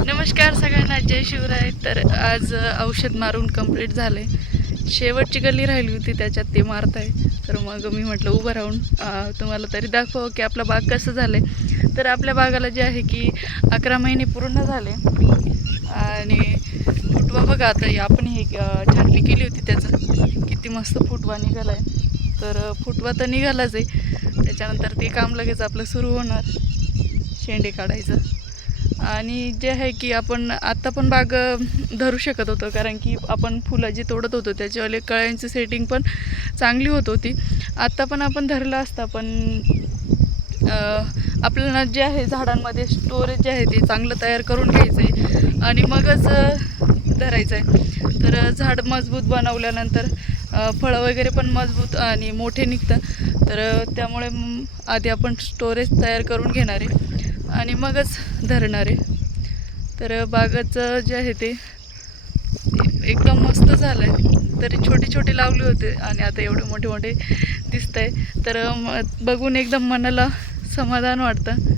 नमस्कार सगळ्यांना जय शिवराय. तर आज औषध मारून कंप्लीट झाले शेवटची गल्ली राहिली होती त्याच्यात ते मारत आहे तर मग मी म्हटलं उभं राहून तुम्हाला तरी दाखव की आपला बाग कसं झालं आहे तर आपल्या बागाला जे आहे की अकरा महिने पूर्ण झाले. आणि फुटवा बघा आता आपण हे छाटणी केली होती त्याचं. किती मस्त फुटवा निघाला आहे तर फुटवा तर निघालाच आहे. त्याच्यानंतर ते काम लगेच आपलं सुरू होणार. शेंडे काढायचं. आणि जे आहे की आपण आत्ता पण बाग धरू शकत होतो. कारण की आपण फुलं जी तोडत होतो त्याच्यावाले कळ्यांची सेटिंग पण चांगली होत होती. आत्ता पण आपण धरलं असता पण आपल्याला जे आहे झाडांमध्ये स्टोरेज जे आहे ते चांगलं तयार करून घ्यायचं आहे आणि मगच धरायचं आहे तर झाड मजबूत बनवल्यानंतर फळं वगैरे पण मजबूत आणि मोठे निघतं. तर त्यामुळे आधी आपण स्टोरेज तयार करून घेणार आहे. आणि मगच धरणार आहे. तर बागाचं जे आहे ते एकदम मस्त झालं आहे तरी छोटे छोटे लावले होते आणि आता एवढे मोठे मोठे दिसत आहे तर बघून एकदम मनाला समाधान वाटतं.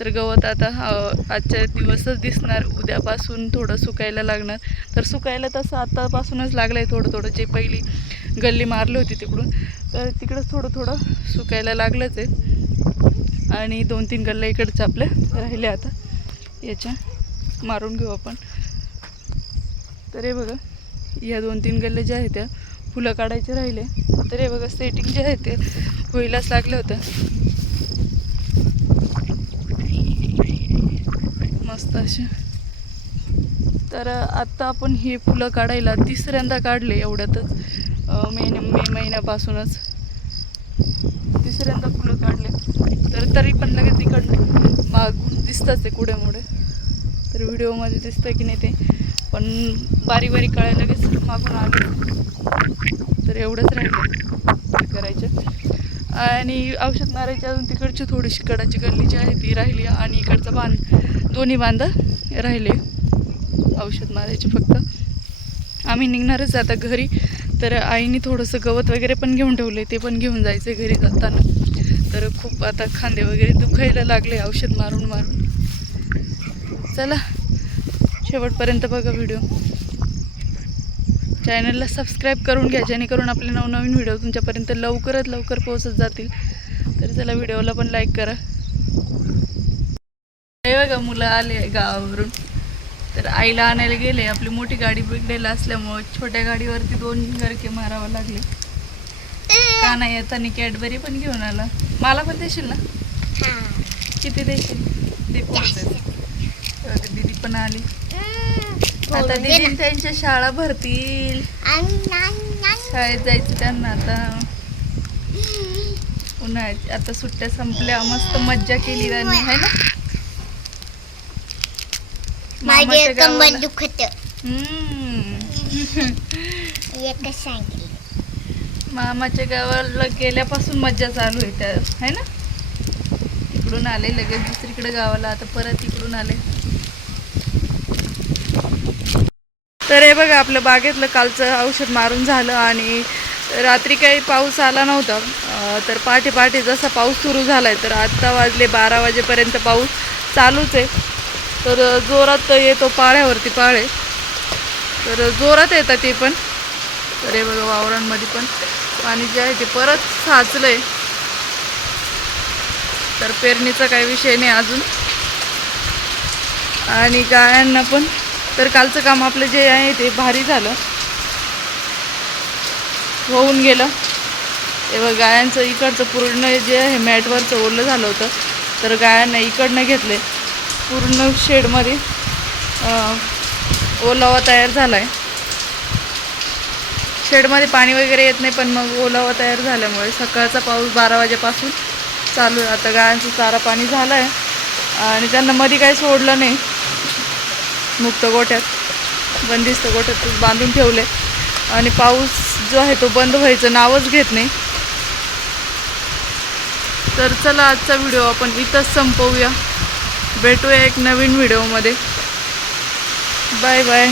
तर गवत आता आजच्या दिवसच दिसणार. उद्यापासून थोडं सुकायला लागणार. तर सुकायला तसं आत्तापासूनच लागलं आहे थोडं थोडं. जे पहिली गल्ली मारली होती तिकडून तर तिकडंच थोडं थोडं सुकायला लागलंच आहे. आणि दोन तीन गल्ल्या इकडचं आपल्या राहिल्या आता. याच्या मारून घेऊ आपण. तर हे बघा या दोन तीन गल्ल्या ज्या आहेत त्या फुलं काढायचे राहिले तर हे बघा सेटिंग जे आहे ते होईलाच लागलं होतं. मस्त असे तर आत्ता आपण हे फुलं काढायला तिसऱ्यांदा काढले एवढ्यातच. अं, मे मे महिन्यापासूनच. तिसऱ्यांदा फुलं काढले. तर तरी पण लगेच इकडनं मागून दिसतंच ते कुडेमुडे तर व्हिडिओमध्ये दिसतं की नाही ते. पण बारीक बारीक कळ्या लगेच मागून आले. तर एवढंच राहिलं हे करायचं? आणि औषध मारायची अजून तिकडची थोडीशी कडाची गल्ली जी आहे ती राहिली आणि इकडचा बांध. दोन्ही बांधा राहिले. औषध मारायचे फक्त. आम्ही निघणारच आता घरी. तर आईने थोडंसं गवत वगैरे पण घेऊन ठेवले ते पण घेऊन जायचं घरी जाताना. तर खूप आता खांदे वगैरे दुखायला लागले औषध मारून मारून. चला शेवटपर्यंत बघा व्हिडिओ. चॅनलला सबस्क्राईब करून घ्या जेणेकरून आपले नवनवीन व्हिडिओ तुमच्यापर्यंत लवकरात लवकर पोहोचत जातील. तर चला व्हिडिओला पण लाईक करा. हे बघा मुलं आले गावावरून. तर आईला आणायला गेले. आपली मोठी गाडी बिघडेला असल्यामुळं छोट्या गाडीवरती दोन गरके मारावं लागले. का नाही येताना कॅडबरी पण घेऊन आला. मला पण देशील ना? किती देशील? दे पुढचं दीदी पण आली. आता दीदी त्यांच्या शाळा भरतील. शाळेत जायचं त्यांना आता. उन्हाळ्यात आता सुट्ट्या संपल्या. मस्त मज्जा केली त्यांनी है ना? माझे कंबर दुखत. हम्म. एकच सांगितलं मामाच्या गावाला गेल्यापासून मज्जा चालू आहे त्या है ना? इकडून आले लगेच दुसरीकडे गावाला आता परत इकडून आले. तर हे बघा आपलं बागेतलं कालचं औषध मारून झालं आणि रात्री काही पाऊस आला नव्हता. तर पहाटे पहाटे जसा पाऊस सुरू झाला आहे तर आत्ता वाजले बारा वाजेपर्यंत पाऊस चालूच आहे. तर जोरात येतो पाळ्यावरती पाळे. तर जोरात येतात ते पण. तर हे बघा वावरांमध्ये पण पाणी जे आहे ते परत साचलं आहे तर पेरणीचा काही विषय नाही अजून. आणि गायांना पण तर कालचं काम आपलं जे आहे ते भारी झालं. होऊन गेलं. ते गायांचं इकडचं पूर्ण जे आहे मॅटवरचं ओलं झालं होतं. तर गायांना इकडनं घेतले पूर्ण शेडमध्ये ओलावा तयार झाला आहे शेडमध्ये पाणी वगैरे येत नाही पण मग ओलावा तयार झाल्यामुळे सकाळचा पाऊस बारा वाजेपासून चालू आहे. आता गायांचं चारा पाणी झालं आहे आणि त्यांना मध्ये काही सोडलं नाही. मुक्त गोठ्यात बंदिस्त गोठ्यात बांधून ठेवले. आणि पाऊस जो आहे तो बंद व्हायचं नावच घेत नाही. तर चला आजचा व्हिडिओ आपण इथंच संपवूया. भेटूया एक नवीन व्हिडिओमध्ये. Bye bye.